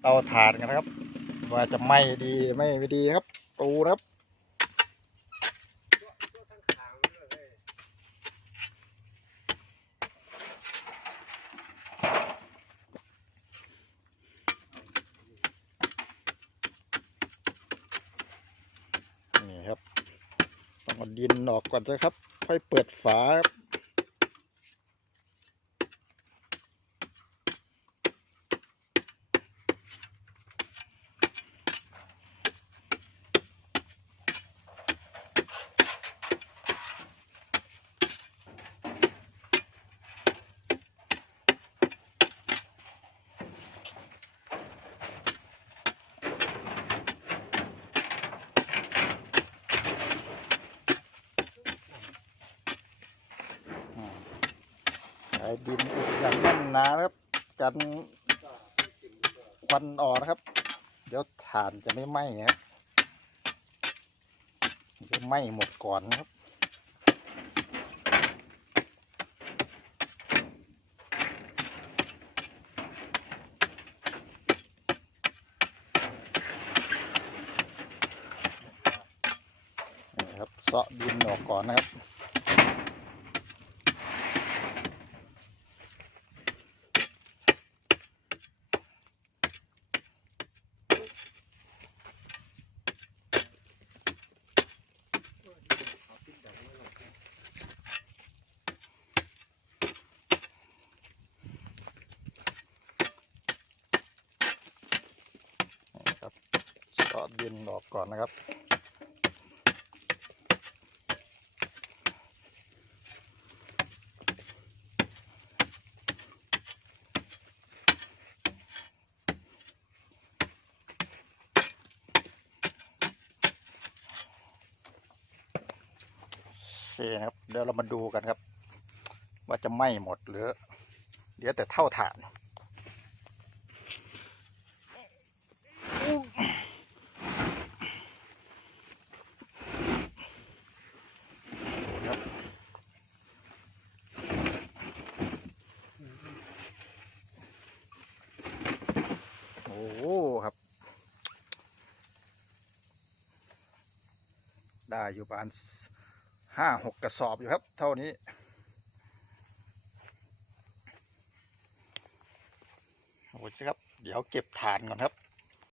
เตาถ่านกันนะครับ ว่าจะไหม้ดีไม่ไม่ดีครับดูครับนี่ครับต้องเอาดินออกก่อนนะครับ ค่อยเปิดฝาครับ ใช้ดินอุดอย่างแน่นหนาครับ กันควันออกนะครับ เดี๋ยวถ่านจะไม่ไหม้ครับจะไหม้หมดก่อนนะครับนี่ครับเสาะดินออกก่อนนะครับ เสาะดินออกก่อนนะครับ เซนะครับ เดี๋ยวเรามาดูกันครับ ว่าจะไหม้หมดหรือเหลือแต่เท่าฐาน ดูครับโอ้โหครับ ได้อยู่ประมาณห้าหกกระสอบอยู่ครับ เท่านี้ โอเคครับ เดี๋ยวเก็บฐานก่อนครับ